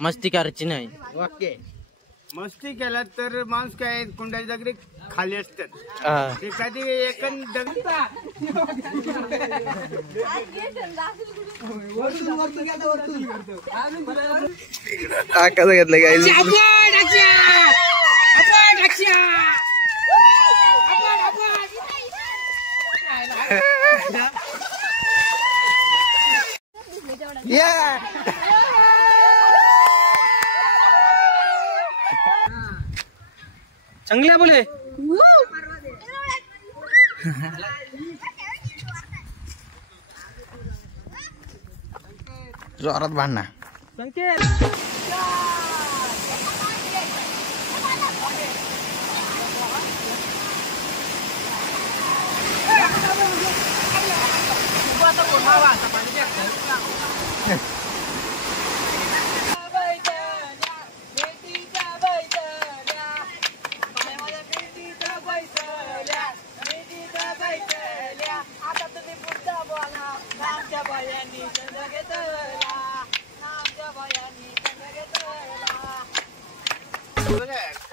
मस्ती करायची नाही. ओके. मस्ती केला तर माणूस काय कुंडाची दगडी खाली असतात. एखादी कसं घेतलं काय चांगल्या बोले. जोरात भांडणा.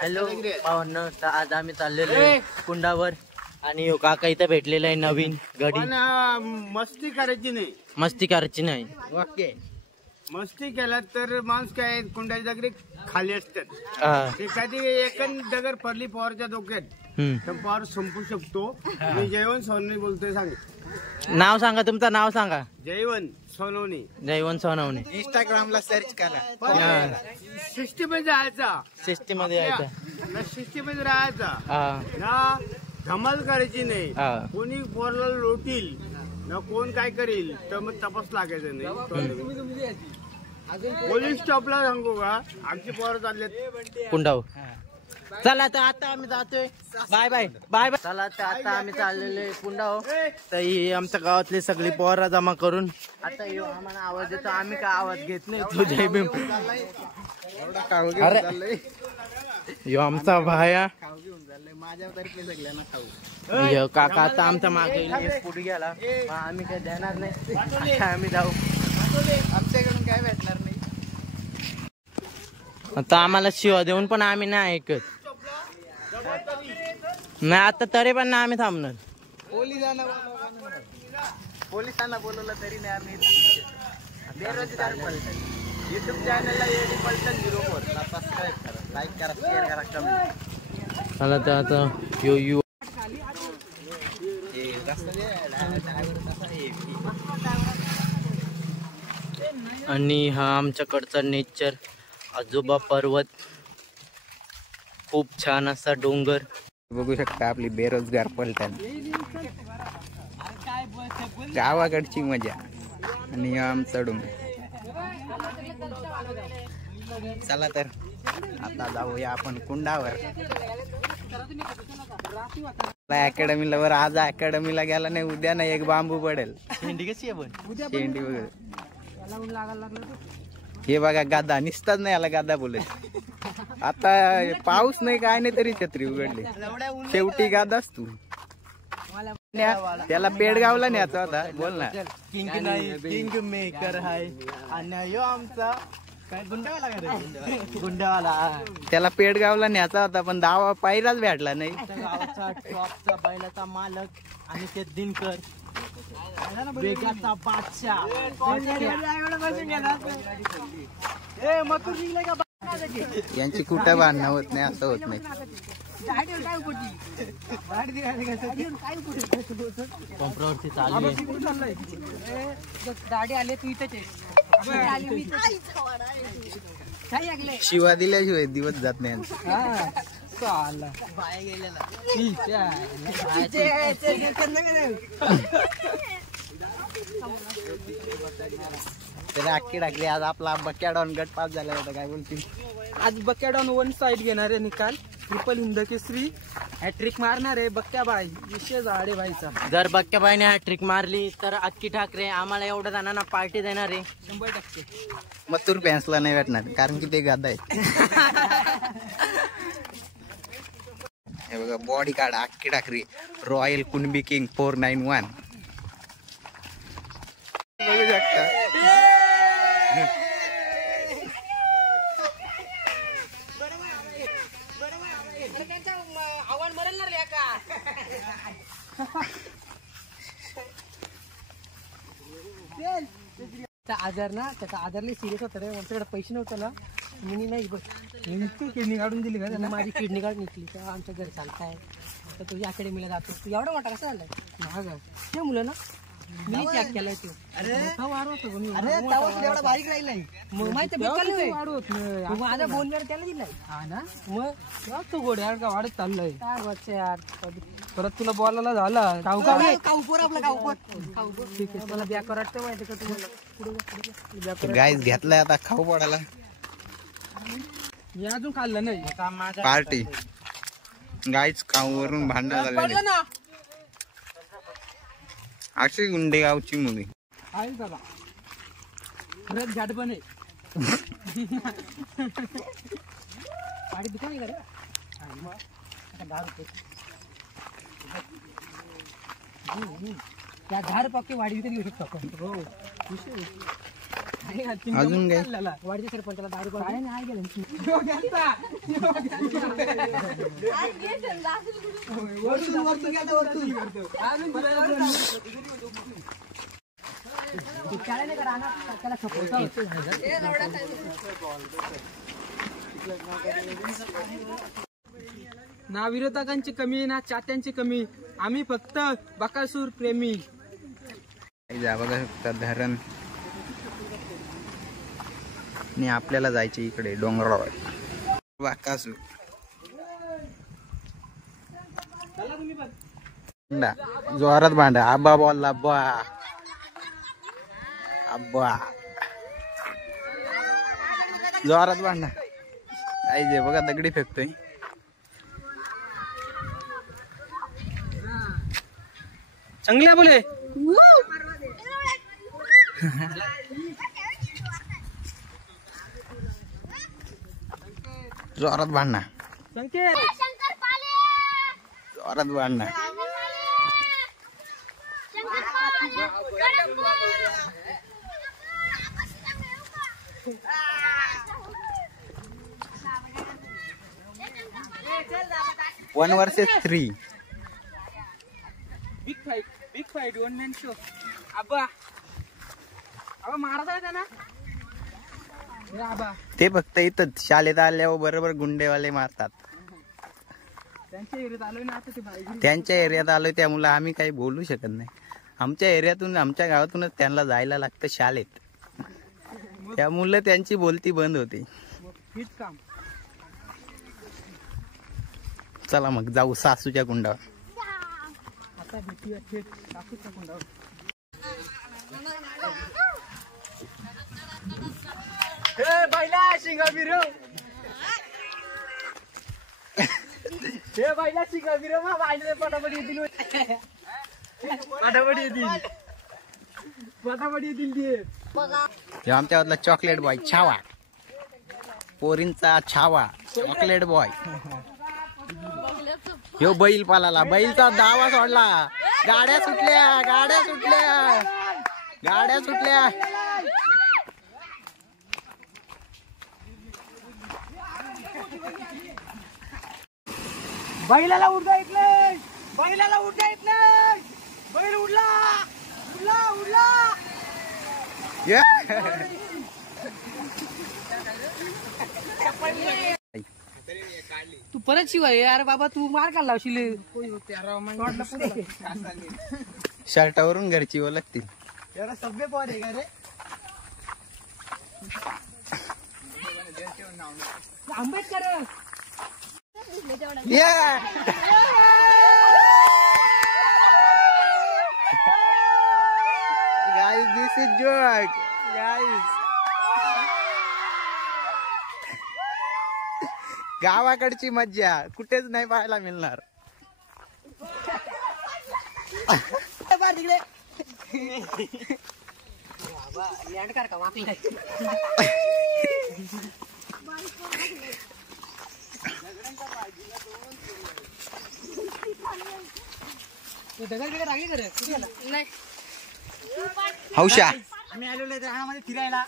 हॅलो भावांनो, तर आज आम्ही चाललेलो आहे कुंडावर आणि यो काका इथं भेटलेला आहे नवीन गडी. मस्ती करायची नाही. मस्ती करायची नाही. ओके. मस्ती केला तर माणूस काय कुंडाची दगडी खाली असतात. एखादी दगड पडली पवारच्या डोक्यात तर पवार संपू शकतो. मी जयवंत सोनवणे बोलतोय. सांग नाव सांगा, तुमचं नाव सांगा. जयवंत सोनवणे. जयवंत सोनवणे. इंस्टाग्रामला सर्च करा. सिस्टीमध्ये जायचा. सिस्टीमध्ये यायचं. सिस्टीमध्ये राहायचा ना. धमाल करायची नाही. कोणी पोरला लोटील ना कोण काय करील तर मग तपास लागायचं नाही. पोलीस स्टॉपला सांगू का आमची पोरं चालले कुंडावर. चला तर आता आम्ही जातोय. Bye bye bye bye. चला तर आता आम्ही चाललेलो कुंडावर. तर ही आमच्या गावातली सगळी पोरा जमा करून आता येऊ. आम्हाला आवाज देतो, आम्ही काय आवाज घेत नाही. तुझे भीम यो आमचा भाया यो काका आता आमच्या मागे पुढे गेला. आम्ही काय देणार नाही. आम्ही जाऊ. आमच्याकडून काय भेटणार नाही. आता आम्हाला शिवा देऊन पण आम्ही नाही ऐकत. नाही आता तरी पण नाही आम्ही थांबणार. पोलिसांना बोलवलं तरी नाही. बेरोजगार पलटन युट्यूब चॅनलला एडी पलटन 04 ला सबस्क्राईब करा, लाईक करा, शेअर करा, कमेंट. चला तर आता यो यू आणि हा आमच्याकडचा नेचर. आजोबा पर्वत, खूप छान असा डोंगर बघू शकता. आपली बेरोजगार पलटण, गावाकडची मजा आणि आमचा डोंगर. चला तर आता जाऊया आपण कुंडावर. अकॅडमीला वर आज अकॅडमीला गेला नाही, उद्या नाही एक बांबू पडेल. शेंडी कशी आहे पण शेंडी वगैरे. हे बघा गादा निसताच नाही आला. गादा बोलत आता पाऊस नाही काय नाही तरी छत्री उघडली. शेवटी गादाच तू. त्याला पेडगावला न्यायचा होता. बोल ना. किंग नाही, किंग मेकर आहे. आणि यो आमचा काय गुंडावाला गुंडावाला. त्याला पेडगावला न्यायचा होता पण दावा पायराच भेटला नाही. गावाचा टॉपचा बैलाचा मालक आणि ते दिनकर वेगाचा बादशाह. यांची कुठं भांडणं होत नाही, असं होत नाही. पंपरावरती चालू आहे. गाडी आले तू इथेच शिवा दिल्याशिवाय दिवस जात नाही. अख्खी टाकली. आज आपला बक्याडॉन गट पास झाला होता. काय बोलतील आज बक्याडॉन 1 साइड घेणार आहे निकाल. ट्रिपल हिंद केसरी हॅट्रिक मारणार आहे बक्क्याबाई. विषय झाडे भाईचा. जर बक्क्याबाईने हॅट्रिक मारली तर अक्की ठाकरे आम्हाला एवढ्या जणांना पार्टी देणार आहे 100%. मथुर फॅन्सला नाही भेटणार कारण की ते गादा आहेत. हे बघा बॉडी गार्ड अक्की ठाकरे रॉयल कुणबी किंग 491. बघू शकता आजार ना त्याचा आजारला सिरियस होता रे. आमच्याकडे पैसे नव्हते ना. मी नाही बघ मी किडनी काढून दिली का त्यांना. माझी किडनी काढून निघली तेव्हा आमच्या घरी चालताय. आता तुझ्या अकॅडमीला जातो. तू एवढा मोठा कसा झालाय. महाग ते मुलं ना मी त्याग केलाय तू. अरे वाढ होतो एवढा बारीक राहिलाय. मग माहिती वाढवत नाही. माझ्या बोलण्यावर त्याला दिलाय. हा ना मग तू गोड्या का वाढत चाललंय. काय वाटतं यार. परत तुला बोलायला झाला ठीक आहे. मला बॅकर वाटतं माहिती का तुम्हाला. गाईस घेतलाय आता खाऊ पडायला. मी अजून खाल्लं नाही. पार्टी गाईच खाऊवरून भांडण झालेले. अशी गुंडेगावची मुली आहे बाबा. खरंच घाट पण आहे. गाडी दुकान आहे का रे. 10 रुपये त्या 10 रुपये वाढी विकत घेऊ शकतो आपण. हो अजून काय वाढीच्या सरपंचाला 10 रुपये नाही गेलं. ना विरोधकांची कमी ना चात्यांची कमी. आम्ही फक्त बकासूर प्रेमी. बघा धरण आणि आपल्याला जायचे इकडे डोंगरावर. बकासूर जोरात भांडा. आबा बोलला आब्बा आब्बा जोरात भांडा. आई बघा दगडी फेकतोय. चांगल्या बोले. जोरात भांडणा. संकेत जोरात भांडणा. One versus 3. Big fight 1 man show. Aba मारत आहे ना. ते फक्त इथं शाळेत आल्यावर बरोबर गुंडेवाले मारतात. त्यांच्या एरियात आलोय ना आता. त्यांच्या एरियात आलोय त्यामुळे आम्ही काही बोलू शकत नाही. आमच्या एरियातून आमच्या गावातूनच त्यांना जायला लागतं शाळेत. त्यामुळे त्यांची बोलती बंद होते. काम चला मग जाऊ सासूच्या कुंडावर. आता भेटूया थेट सासूच्या कुंडावर. बैला शिंगा बिरो. हे बैला शिंगा बिरो मग बायला पटापट येतील. पटापट येतील हे आमच्यावरला चॉकलेट बॉय छावा. पोरींचा छावा चॉकलेट बॉय. ह्यो बैल पालाला. बैलचा दावा सोडला. गाड्या सुटल्या. बैलाला उडता येत नाही. बैल उडला. तू परत शिवाय यार बाबा. तू मार का लावशील. शर्टावरून घरची ओळखतील. एवढा सभ्य पॉर आहे का रे. Ambedkar. Guys, this is joke. Guys. गावाकडची मज्जा कुठेच नाही पाहायला मिळणार. हौशा आम्ही आलेलो रानामध्ये फिरायला.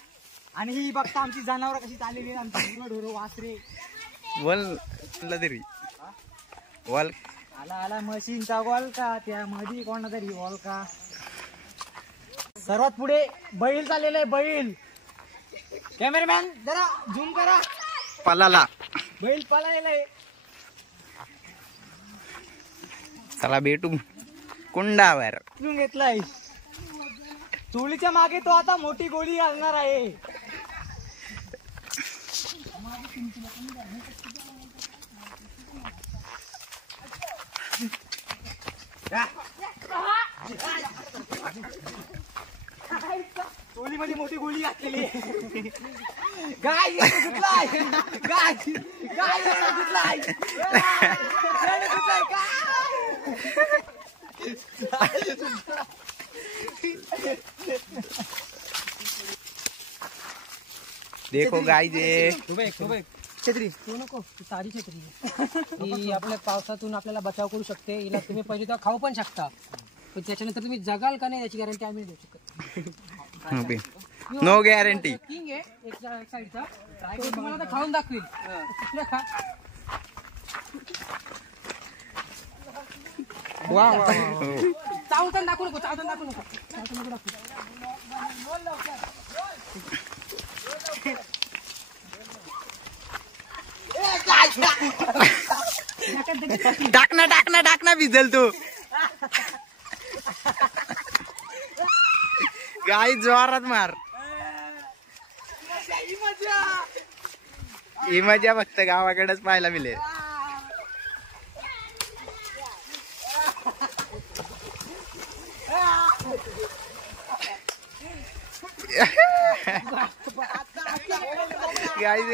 आणि ही बघता आमची जनावर कशी चाललेली. आमची ढोर वासरे. वल तरी वल आला आला मशीनचा गोल का त्या मध्ये कोणा तरी गोल का. सर्वात पुढे बैल चाललेला आहे. बैल कॅमेरामॅन जरा झूम करा. पलाला बैल पळायला आहे. चला भेटू कुंडावर. घेतलाय चोळीच्या मागे तो आता मोठी गोळी घालणार आहे. चोळीमध्ये मोठी गोळी घातलेली आहे. गाय गुतलाय. गाय गुतलाय. देखो गाय जे छत्री तू नको, साधी छत्री ही आपल्या पावसातून आपल्याला बचाव करू शकते. हिला तुम्ही पहिले तर खाऊ पण शकता, पण त्याच्यानंतर तुम्ही जगाल का नाही याची गॅरंटी आम्ही देऊ शकत. No guarantee. किंग आहे एक साईडचा, तो तुम्हाला आता खाऊन दाखवेल. खा. वा चावताना दाखवू नको, चावताना दाखवू नको, चावताना नको दाखवू. टाकना भिजल तू. गाय जोरात मार. ही मजा फक्त गावाकडेच पाहायला मिळेल. गाईज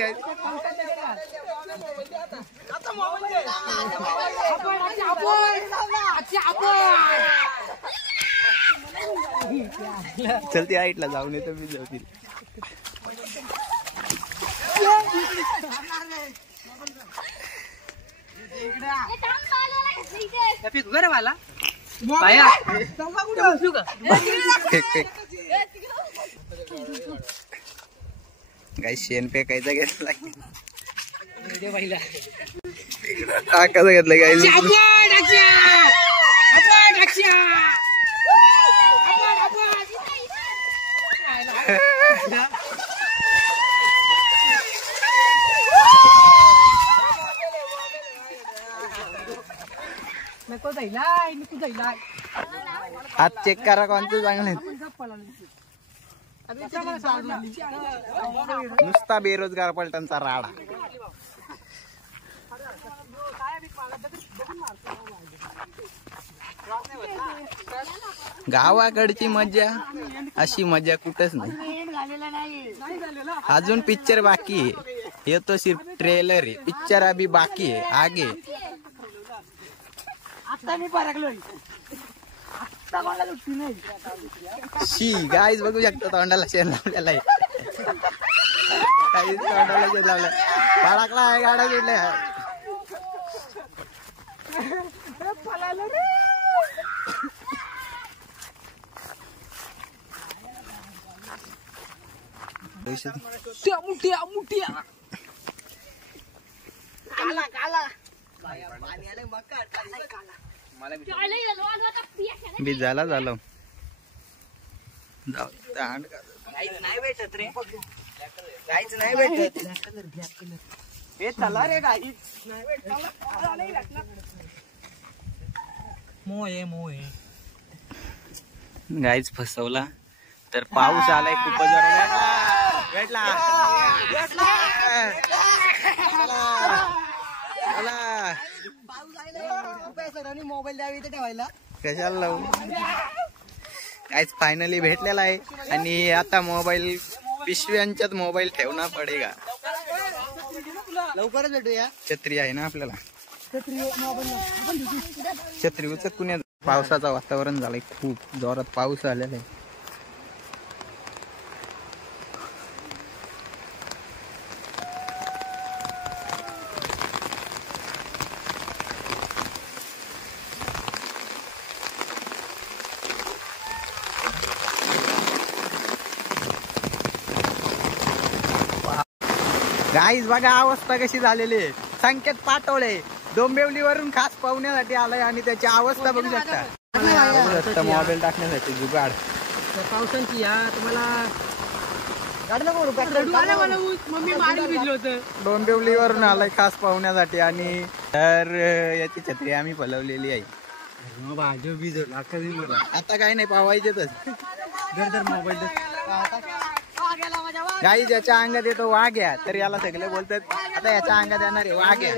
चलते हाईटला जाऊन येतो मी. जाऊतील वाला काय शेण फेकायचा घेतला. टाकायचं घेतलं काय. हात चेक करा कोणतं चांगलं. नुसता बेरोजगार पलटणचा राडा. गावाकडची मजा अशी मजा कुठंच नाही. अजून पिक्चर बाकी आहे. ये तो सिर्फ ट्रेलर है, पिक्चर अभी बाकी है आगे. शी गाईज बघू शकता तोंडाला शेण लावलेला आहे. काहीच तोंडाला शेण लावलंय. फळकला आहे, गाड्या गेल्या. बी झाला झालं. नाही भेटत रे, काहीच नाही भेटत. हे चला रे गाई मोहे गाईच फसवला. तर पाऊस आलाय खूपच जोरात. भेटला मोबाईल द्यावी इथे ठेवायला. कशाला लावू. काहीच फायनली भेटलेला आहे. आणि आता मोबाईल पिशव्यांच्यात मोबाईल ठेवणं पडेगा. लवकरच भेटूया. छत्री आहे ना आपल्याला. छत्री उचक कुण्या. पावसाचं वातावरण झालंय, खूप जोरात पाऊस आलेला आहे. गाईज बघा अवस्था कशी झालेली आहे. संकेत पाटोळे डोंबिवलीवरून खास पाहुण्यासाठी आलाय आणि त्याची अवस्था बघू शकता. मोबाईल टाकण्यासाठी जुगाड. पावसांची या तुम्हाला मम्मी मारी भिजलो होतं. डोंबिवलीवरून आलाय खास पाहुण्यासाठी आणि तर याची छत्री आम्ही फलवलेली आहे. आता काय नाही पावायचेच. गाई ज्याच्या अंगात येतो वाघ्या तर याला सगळे बोलतात आता याच्या अंगात येणार आहे वाघ्या.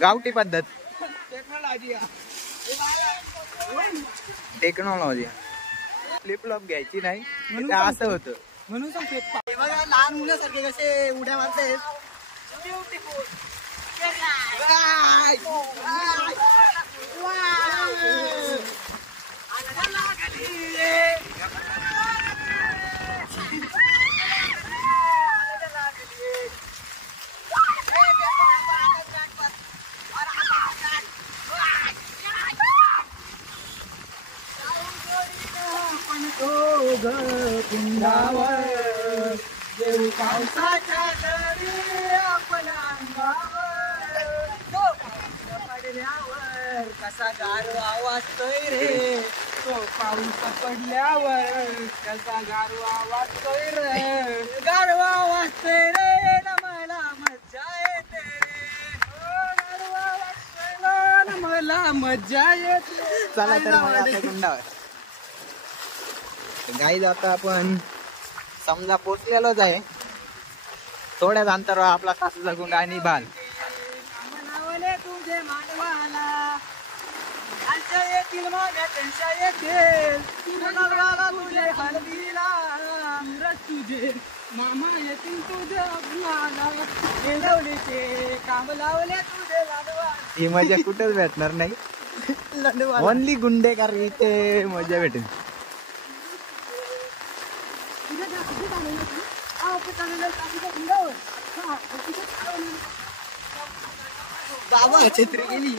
गावठी पद्धत टेक्नॉलॉजी फ्लिपफ्लॉप घ्यायची नाही म्हणजे असं होतं म्हणून सांगते लहान मुलासारखे कसे उड्या मारतायत. कसा गारवा वाजतोय रे तो पाऊस पडल्यावर कसा गारवा वाजतोय रे गारवा वाजतोय रे ना मला मजा येते रे गारवा वाजतोय ना मला मजा येते. चला तर मग आता गुंडावर गाई जाता आपण समजा पोचलेलोच आहे. थोड्याच अंतरावर आपला सासूचा गुंडा आणि बाल. तुझे मानवाला त्यांच्या येतील माझ्या त्यांच्या येतील तुझे हळदीला तुझे मामा येतील तुझे लवलीचे काम लावले तुझे लाडवा. ही मजा कुठेच भेटणार नाही. ओनली गुंडेकार इथे मजा भेटेल. बाबा छत्री गेली.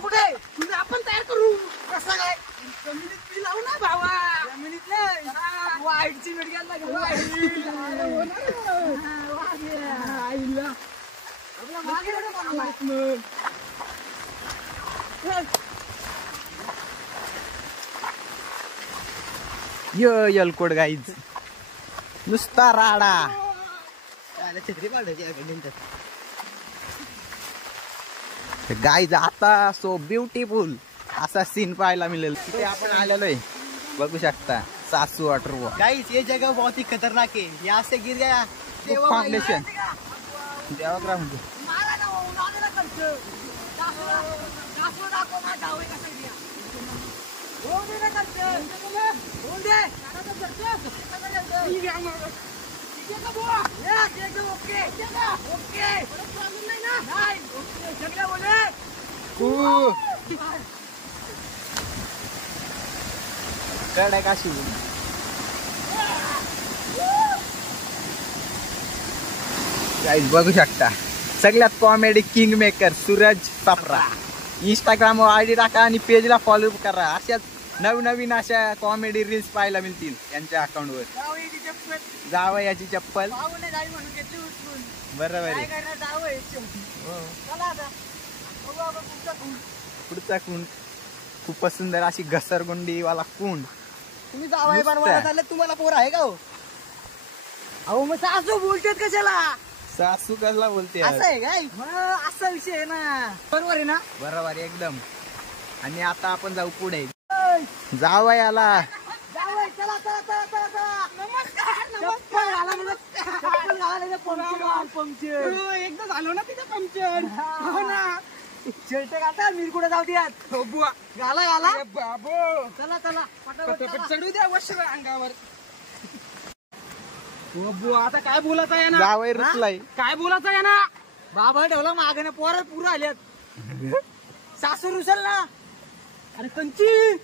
कुठे तुझं आपण तयार करू कसं काय जमिनीत लावू ना भावा जमिनीत वाईटची वेळ घ्यायला यलकोड गाईज नुसता राडा. छत्री पाडायची गाईज आता सो ब्युटिफुल असा सीन पाहायला मिळेल. तिथे आपण आलेलो आहे बघू शकता सासू वॉटरफॉल. गाइस ये जगह बहुत ही खतरनाक है. यहाँ से गिर गया फाउंडेशन देवाग्राम म्हणजे कड काशी गाइस बघू शकता सगळ्यात comedy king maker Suraj Sapra. इंस्टाग्रामवर आयडी टाका आणि पेजला फॉलो करा. अशाच नवनवीन अशा कॉमेडी रील्स पाहायला मिळतील यांच्या अकाउंटवर. जावयाची चप्पल बरोबर आहे. पुढचा कुंड खूपच सुंदर अशी घसरगुंडी वाला कुंड. तुम्ही जावाय बनवायला चालले तुम्हाला पोर आहे का हो? अहो मग सासू बोलतात कशाला? सासू कसला बोलते असं आहे काय? असा विषय आहे ना. बरोबर आहे ना? बरोबर आहे एकदम. आणि आता आपण जाऊ पुढे. जावयाला जावई चला चला चला चला चला. नमस्कार चप्पल घाला ना. चप्पल घाला ना. पंक्चर एकदा झालो ना तिथे पंक्चर. हो ना शर्ट घालता मी कुठे जाऊ द्या बुवा घाला घाला बाबू चला चला पटापट चढू द्या वर्ष अंगावर बुवा आता काय बोलायचं आहे ना जावई रुसलाय काय बोलायचं आहे ना बाबा ठेवला मागण्या पोरं पुरं आल्यात सासू रुसल ना अरे कंची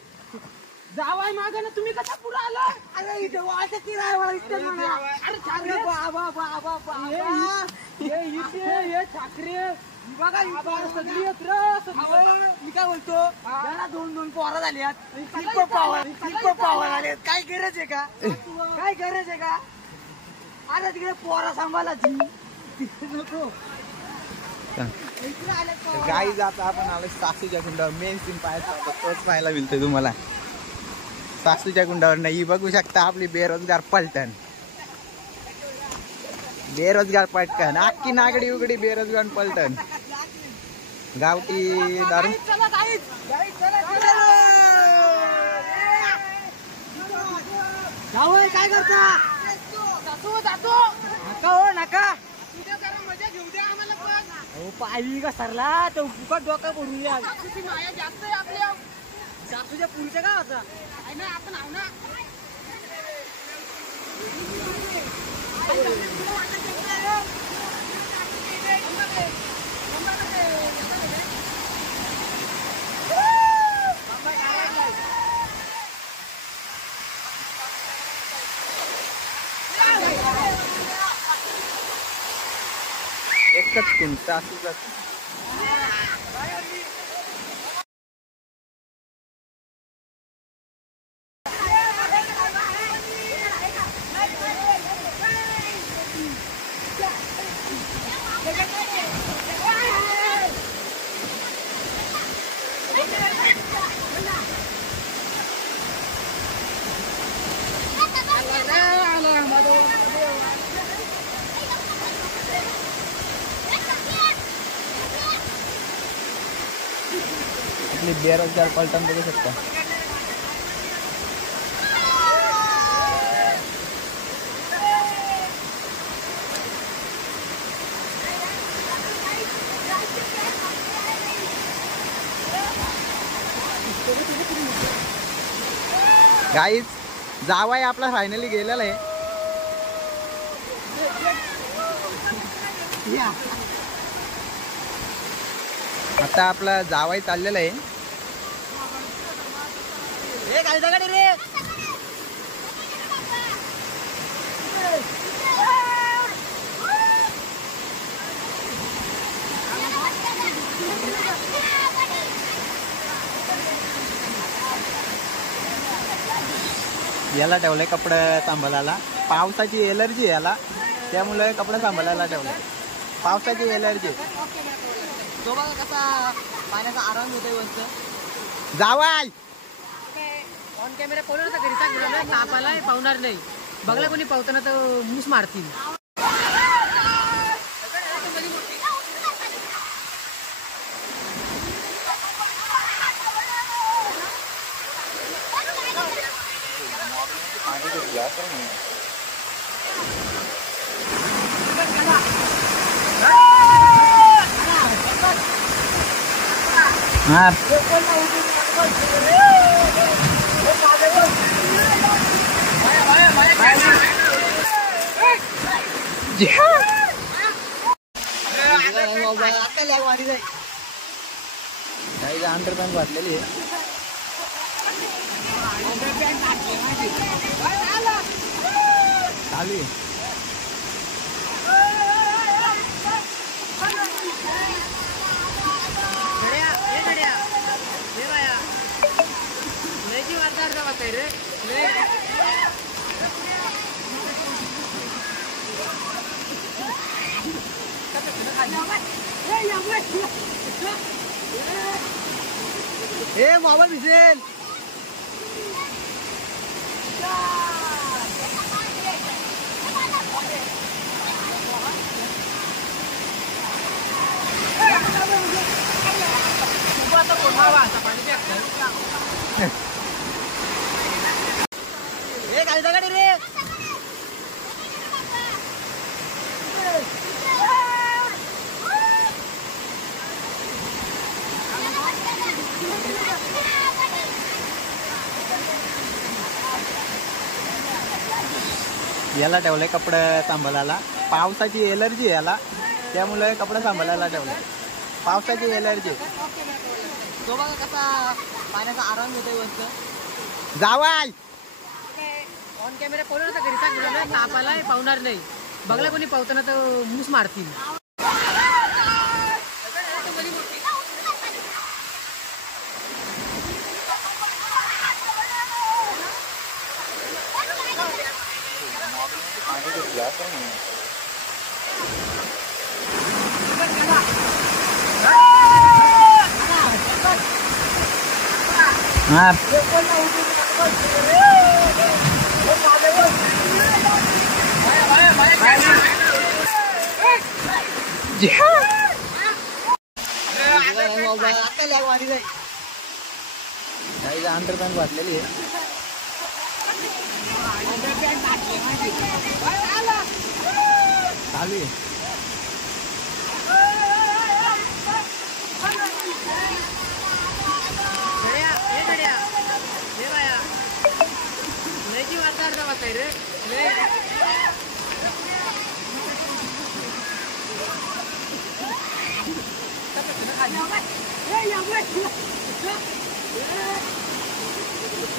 जावाय मागे ना तुम्ही कसा पुढे आला अरे इथे वाटत की राहायला इथे अरे ठाकरे बाबा बाबा बाबा ये ठाकरे बघा सगळी मी काय बोलतो जरा 2-2 पोरं झाल्यात पावर आले काय गरज आहे का काय गरज आहे का अरे तिकडे पोरा सांभाळायची नको गाई जाता आपण आलो सासूच्या गुंडावर मेन सीन पाहायचा होता तोच पाहायला मिळतोय तुम्हाला सासूच्या गुंडावर नाही बघू शकता आपली बेरोजगार पलटण अख्खी नागडी उघडी बेरोजगार पलटण गावठी दारू काय करता नका हो नका पाहिली का सरला तो फुकट डोका पडून या माया जास्त आहे आपल्या सासूच्या पुढच्या का होता आपण आव ना एकच कोण सासूचा आपली बेरोजगार पलटण बघू शकता गाईज जावाई आपला फायनली गेलेला आहे आता आपला जावाई चाललेला आहे रे याला ठेवलंय कपडे सांभाळायला पावसाची एलर्जी याला त्यामुळे कपडे सांभाळायला ठेवलंय पावसाची एलर्जी तो बघा कसा पाण्याचा आराम होतोय वरचं जावाय ऑन कॅमेरा पळून होता घरी तापाला पावणार नाही बघला कोणी पावताना तर मूस मारतील हा अंडरपॅन्ट घातलेली आहे चालू आहे हे मोबाईल भिजेल हे काय दगड रे याला ठेवलंय कपडे सांभाळायला. पावसाची एलर्जी आहे याला, त्यामुळे कपडे सांभाळायला ठेवलंय. पावसाची एलर्जी. तो बघा कसा पाण्याचा आराम होतोय वरचं. जावाय ऑन कॅमेरा पाहून आता घरी सांगितलं तापाला पावणार नाही. बघला कोणी पावताना तर मूस मारतील. हा अंडरपॅन्ट वाटलेली आहे. चालू आहे.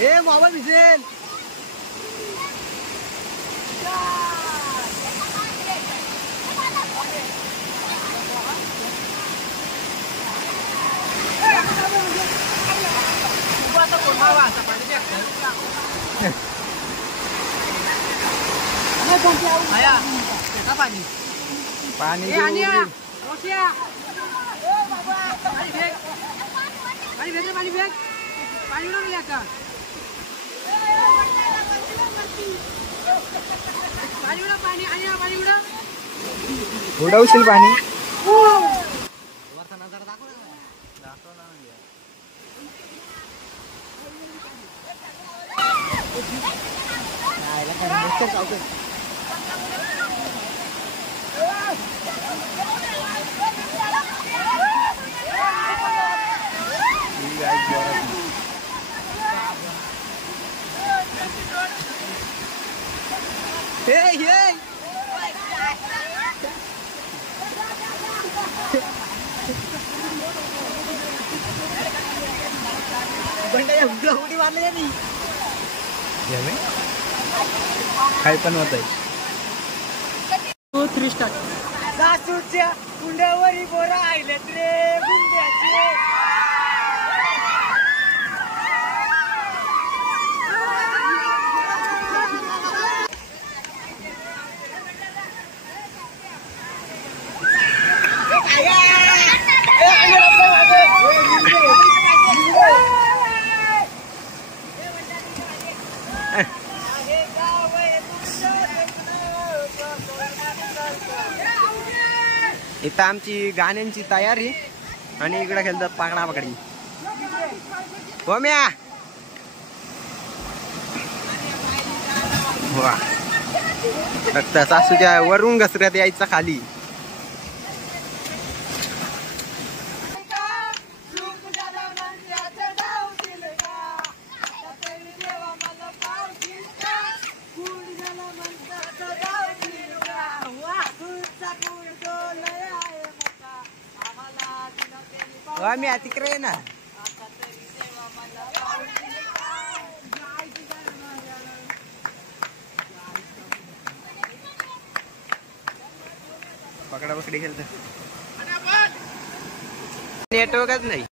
ए मोबाईल भिजेल. पाणी उडवशील पाणी. उडी मारले नाही काय पण होत आहे. 2, 3 स्टार्ट. सासूच्या कुंड्यावरी बोरा आयलेत रे गुंड्याचे. इथं आमची गाण्यांची तयारी आणि इकडे खेळतात पाकडा पकडी. होम्या वा फक्त सासूच्या वरून घसऱ्यात यायचा खाली. आम्ही तिकडे ना पकडा पकडी खेळत. नेटवर्कच नाही.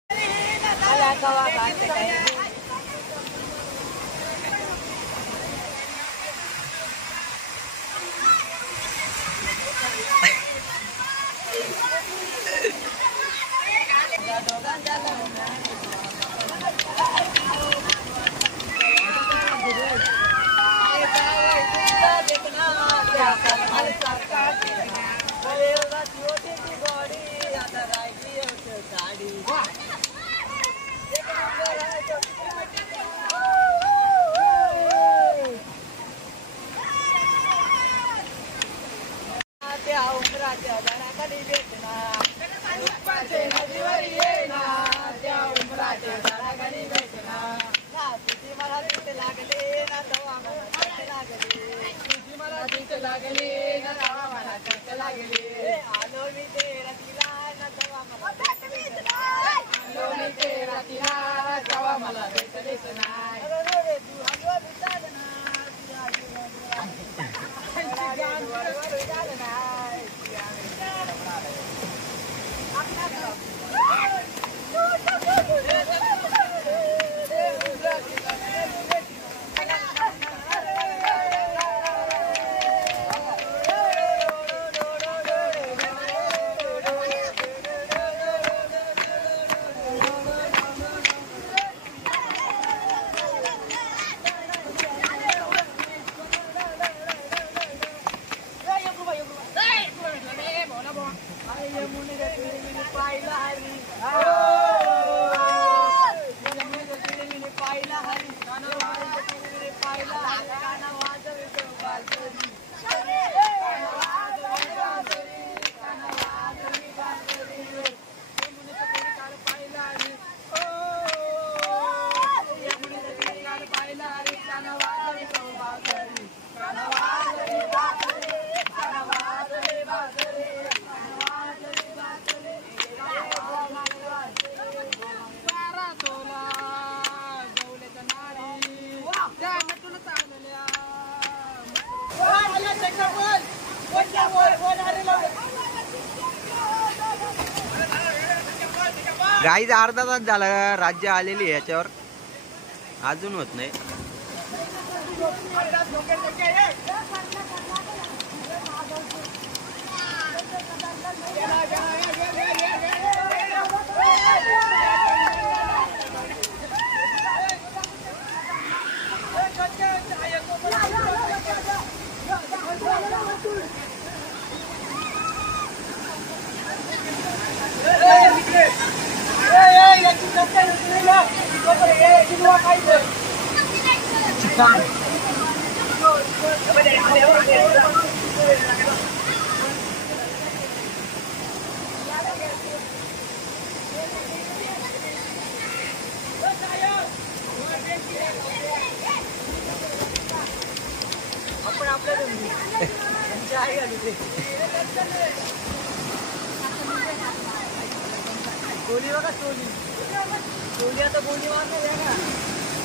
तीच लागली न तेव्हा मला तीच लागली आलो मी ते रात्रीला न तेव्हा मला आलो मी ते रात्रीला तेव्हा मला भेटलीच नाही गाईज अर्धा तास झाला राज्य आलेली आहे याच्यावर अजून होत नाही. गोली बघा सोली गोली आता गोली मारणार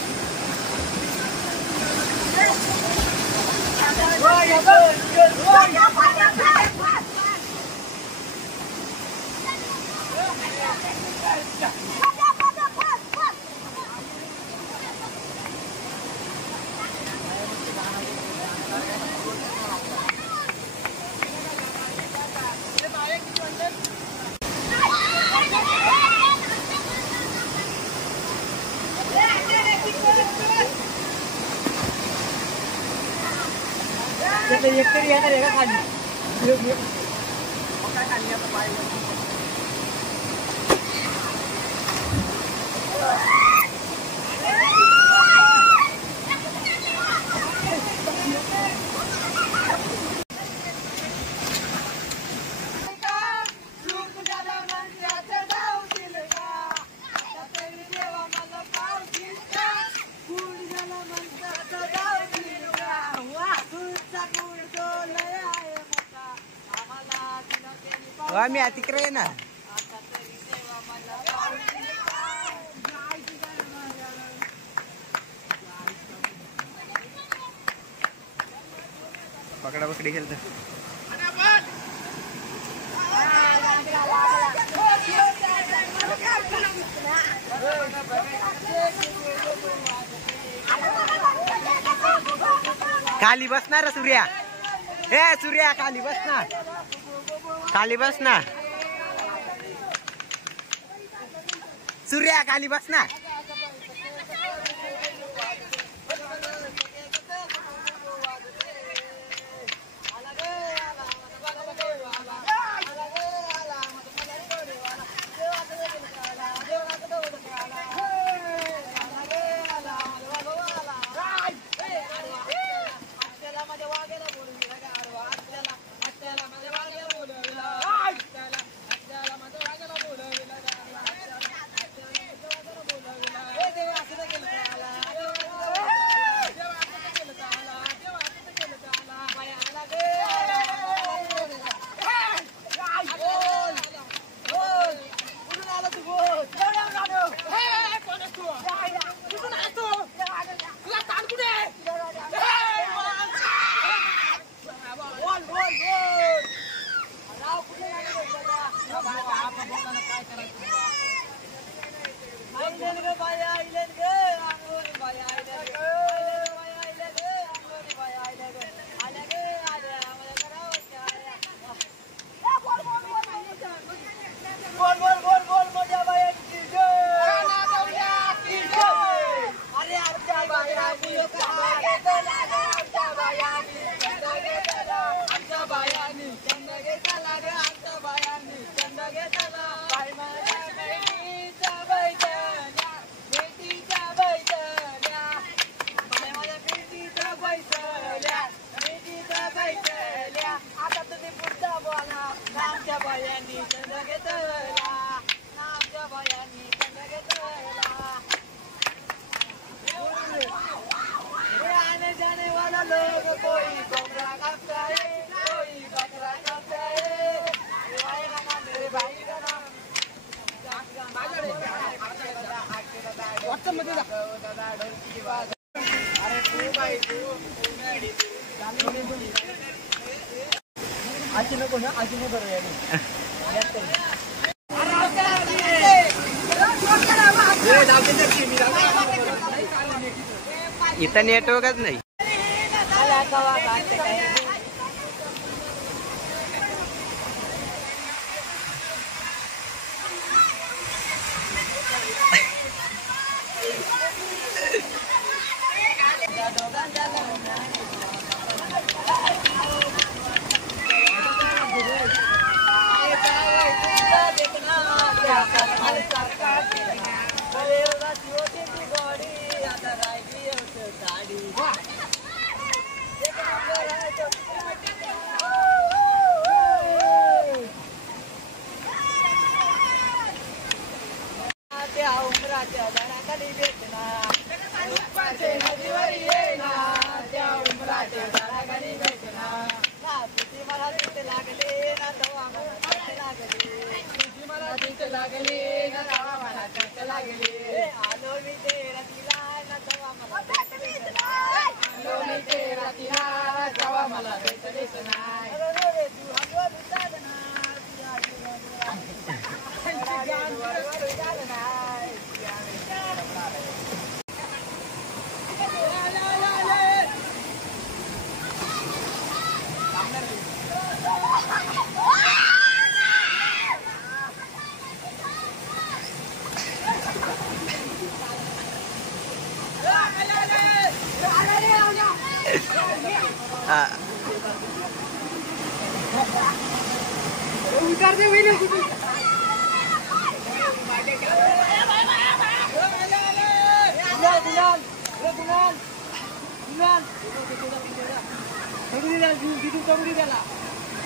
एकतरी येणार आहे का खाली मी तिकडे ना पकडा पकडी खेळत खाली बसणार सूर्या. ए सूर्या खाली बस ना खाली बस ना सूर्या खाली बस ना. मध्ये जा. आजी नको ना, आजी नको बरं इथं नेटवर्कच नाही.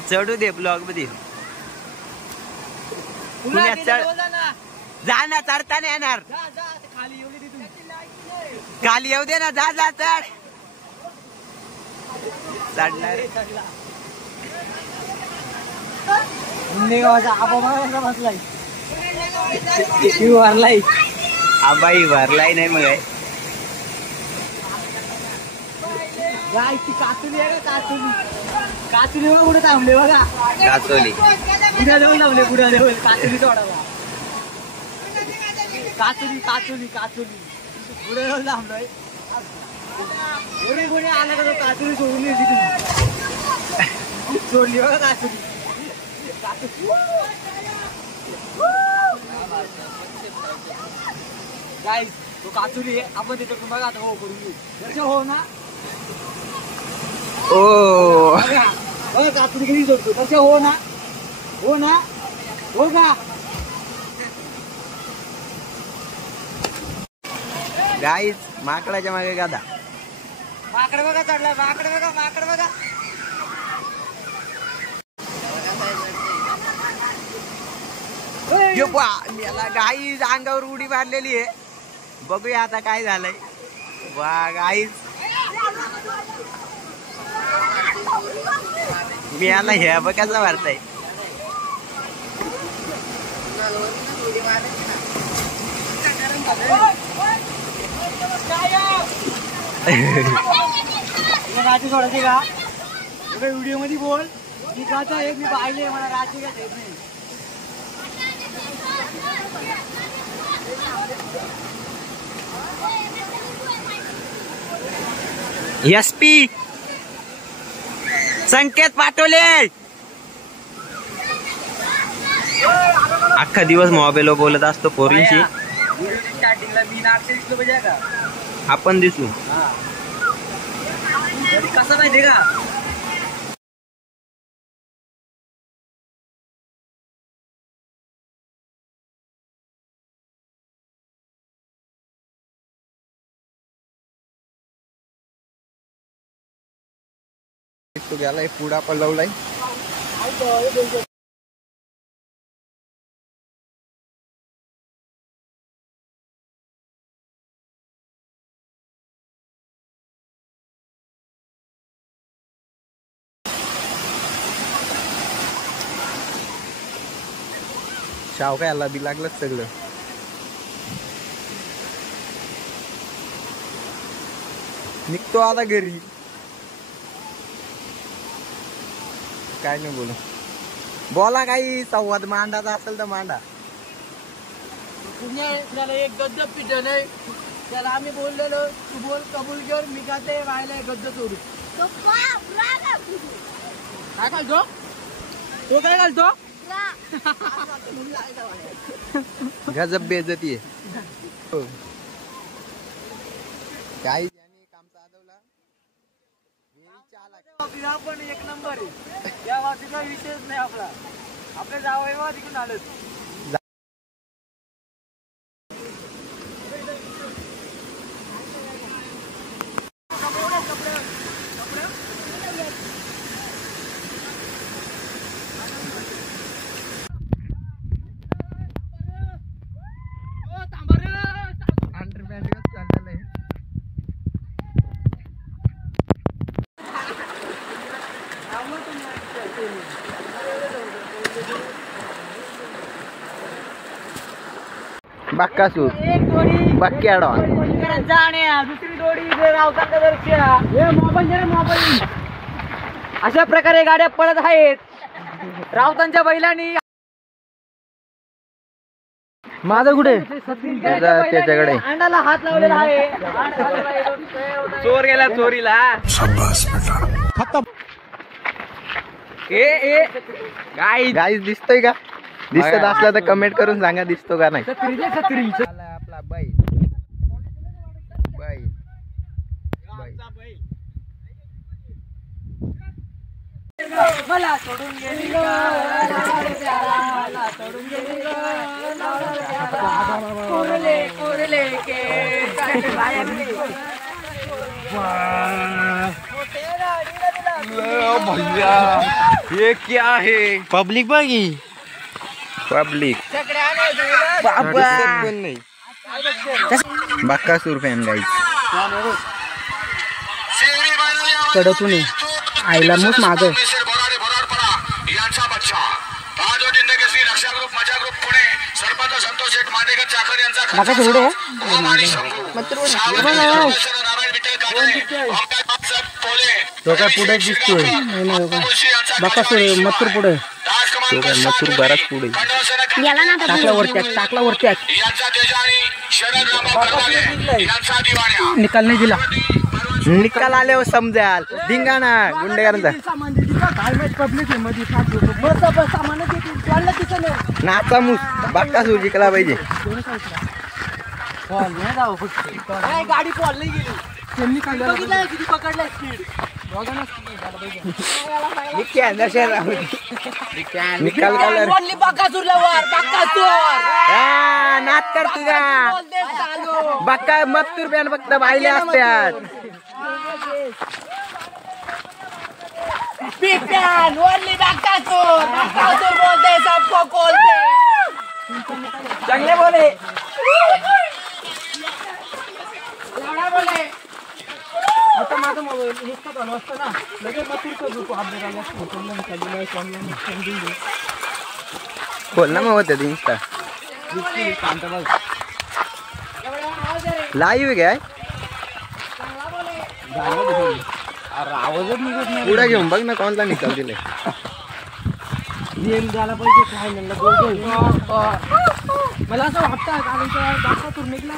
चढू दे ब्लॉग मध्ये. पुण्यात जा ना, चढता नाही येणार. खाली येऊ दे ना, जा जा चढ. चढणार बसलाय भरलाय. आबाई भरलाय नाही मग आहे. कातुली आहे का? कातुली कातुली बघा कुठे थांबले बघा. काचोली पुढे जवळ थांबले, पुढे जवळ कातुली सोडायला. कातुली कातुली कातुली पुढे जाऊन थांबलोय. कोणी कोणी आलं का तो कातुली सोडून द्यायची. तुम्ही सोडली बघा कातुली. गाईस तो काचुली आहे. आपण तिथं बघा आता हो करून घेऊ. हो ना, ओ बघा काचुली कधी सोडतो तसे. हो ना, हो ना, हो का? गाईज माकडाच्या मागे गादा. माकड बघा चढलाय. माकड बघा, माकड बघा. याला गाईज अंगावर उडी मारलेली आहे. बघूया आता काय झालंय. वा गाईज मी याला हे बघायचा मारताय. राजी सोडायची का? व्हिडिओ मध्ये बोल. मी काचा आहे, मी पाहिले. मला राजी का देत नाही. SP संकेत पाठवले. अख्खा दिवस मोबाईलवर बोलत असतो पोरींशी. स्टार्टिंगला मी नागशे दिसलो पाहिजे का? आपण दिसू. कसं माहितीये का? तो गेलाय पुढा पलवलाय. शाव काय आला बी लागलं सगळं. निघतो आता घरी. काय नाही बोलू. बोला काही संवाद मांडाचा असेल तर मांडा. त्याला एक गद्द पिठ नाही. त्याला आम्ही बोललेलो तू बोल कबूल कर मी का ते व्हायला गद्द सोडू. काय घालतो तो काय घालतो. गजब बेइज्जती आहे. काही काम साधवला. पण एक नंबर आहे. या वाशीचा विषयच नाही आपला. आपल्या जावयावर तिकडून आलं. बाक्कासूर बाक्की अडवा दुसरी जोडी मोबाईल. अशा प्रकारे गाड्या पळत आहेत. राऊतांच्या बैलांनी. माझं कुठे त्याच्याकडे अंडाला हात लावलेला आहे. चोर गेला चोरीला. गाईस दिसतोय का. दिसत असला तर कमेंट करून सांगा दिसतो का नाही. आपला बैल बैल मला सोडून गेली कोरले कोरले भैया ये क्या है. पब्लिक बघी पब्लिक बाक्कासूर फॅन गाईस. कडतून आईला मूस माग तो काय पुढे दिसतोय. बाकासूर मथुर पुढे तो काय मथुर बराच पुढे. टाकला वरती निकाल नाही दिला. निकाल आल्यावर समजाल. धिंगाणा गुंडेगारांचा नाचा मूस बाक्कासूर जिंकला पाहिजे. गाडी पॉल नाही गेली. किती पकडलाय स्पीड. निकाल कलर नाच कर तुझ्या बाक्का मथुर फॅन फक्त बाहिले असतात. चांगले बोले. आता माझा मोबाईल नुसतं चालू असतं ना लगेच मथुरचा ग्रुप अपडेट आला बोल ना मग होते इंस्टा लाईव्ह काय आवाजच निघत नाही. पुढे घेऊन बघ ना कोणता निकाल दिलाय. द्यायला पाहिजे फायनल. मला असं वाटतं कारण बाकासूर निघला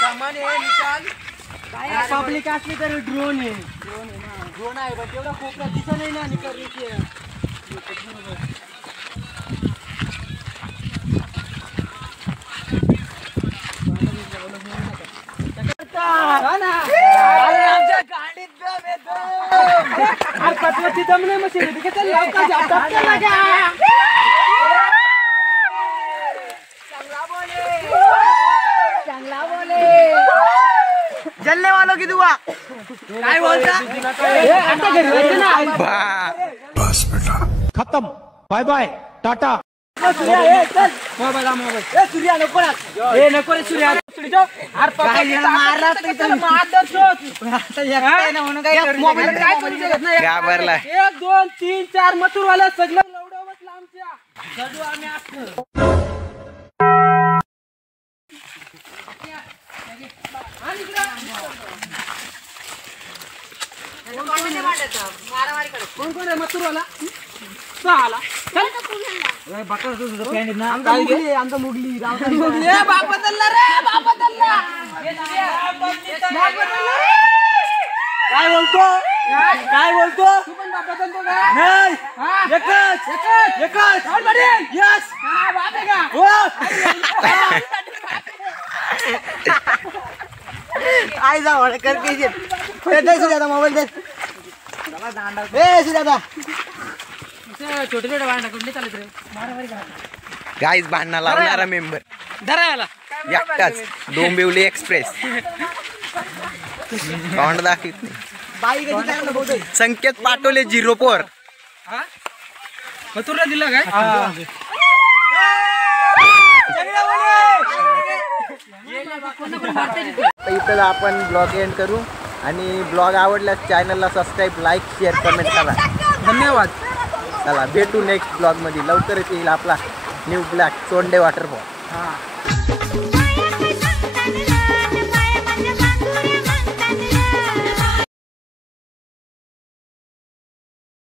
सामान आहे. निकाल पब्लिक असली तर ड्रोन आहे. ड्रोन आहे पण तेवढा कोपरा दिसत नाही ना. निकाल आमच्या गाडीत दम नाही मशीन चांगला बोले जलने वालों की दुआ. काय बोलता. बस बेटा खत्म. Bye bye Tata. सूर्या नको नको रे सूर्या. घाबरला. 1 2 3 4 मथुरवाला सगळं लवडं बसलं आमच्या. चढू आम्ही कोण कोण आहे मथुरवाला आला आमचा मुगली बाप बदलला रे बाप बदलला काय बोलतो काय बोलतो तू पण बाप बदलतो का नाही एकच यस बाप आहे का हो आई जा कर दे सुजाता मोबाईल दे सुजाता छोटे छोटे भांडा कुठले चालत रे मारामारी का गाईज भांडणा लावणारा मेंबर धरायला एकटाच डोंबिवली एक्सप्रेस तोंड दाखवत नाही. बाई कधी काय बोलतोय संकेत पाटोले 04 मथुरला दिलं काय तर इथं आपण ब्लॉग एंड करू आणि ब्लॉग आवडल्यास चॅनलला सबस्क्राईब लाईक शेअर कमेंट करा. धन्यवाद. चला भेटू नेक्स्ट ब्लॉग मध्ये. लवकरच येईल आपला न्यू ब्लॅक सोंडे वॉटरफॉल.